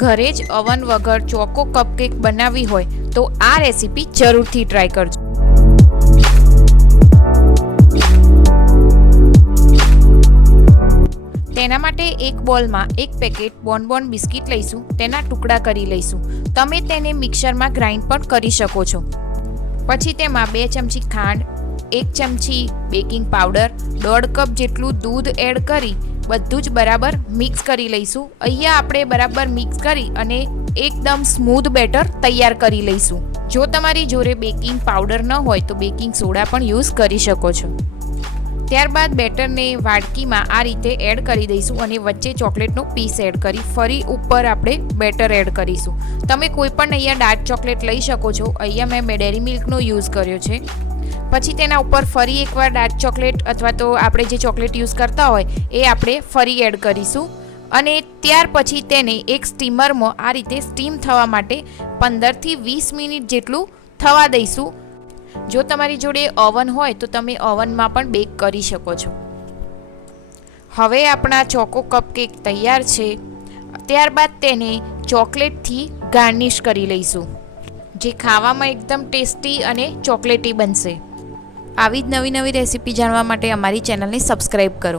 ઘરે જ ઓવન વગર ચોકો કપકેક બનાવવી હોય તો આ રેસીપી જરૂરથી ટ્રાય કરજો. તેના માટે એક બોલમાં એક પેકેટ બોનબોન બિસ્કિટ લઈશું. તેના ટુકડા કરી લઈશું. તમે તેને મિક્સરમાં ગ્રાઇન્ડ પણ કરી શકો છો. પછી તેમાં 2 ચમચી ખાંડ, 1 ચમચી બેકિંગ પાવડર, 1.5 કપ જેટલું દૂધ એડ કરી બધું જ બરાબર મિક્સ કરી લઈશું. અહીંયા આપણે બરાબર મિક્સ કરી અને એકદમ સ્મૂધ બેટર તૈયાર કરી લઈશું. જો તમારી જોડે બેકિંગ પાવડર ન હોય તો બેકિંગ સોડા પણ યુઝ કરી શકો છો. ત્યારબાદ બેટરને વાડકીમાં આ રીતે એડ કરી દઈશું અને વચ્ચે ચોકલેટનો પીસ એડ કરી ફરી ઉપર આપણે બેટર એડ કરીશું. તમે કોઈ પણ અહીંયા ડાર્ક ચોકલેટ લઈ શકો છો. અહીંયા મેં ડેરી મિલ્કનો યુઝ કર્યો છે. પછી તેના ઉપર ફરી એકવાર ડાર્ક ચોકલેટ અથવા તો આપણે જે ચોકલેટ યુઝ કરતા હોય એ આપણે ફરી એડ કરીશું અને ત્યાર પછી તેને એક સ્ટીમરમાં આ રીતે સ્ટીમ થવા માટે 15થી 20 મિનિટ જેટલું થવા દઈશું. જો તમારી જોડે ઓવન હોય તો તમે ઓવનમાં પણ બેક કરી શકો છો. હવે આપણા ચોકો કપકેક તૈયાર છે. ત્યારબાદ તેને ચોકલેટથી ગાર્નિશ કરી લઈશું, જે ખાવામાં એકદમ ટેસ્ટી અને ચોકલેટી બનશે. આવી જ નવી રેસીપી જાણવા માટે અમારી ચેનલને સબસ્ક્રાઈબ કરો.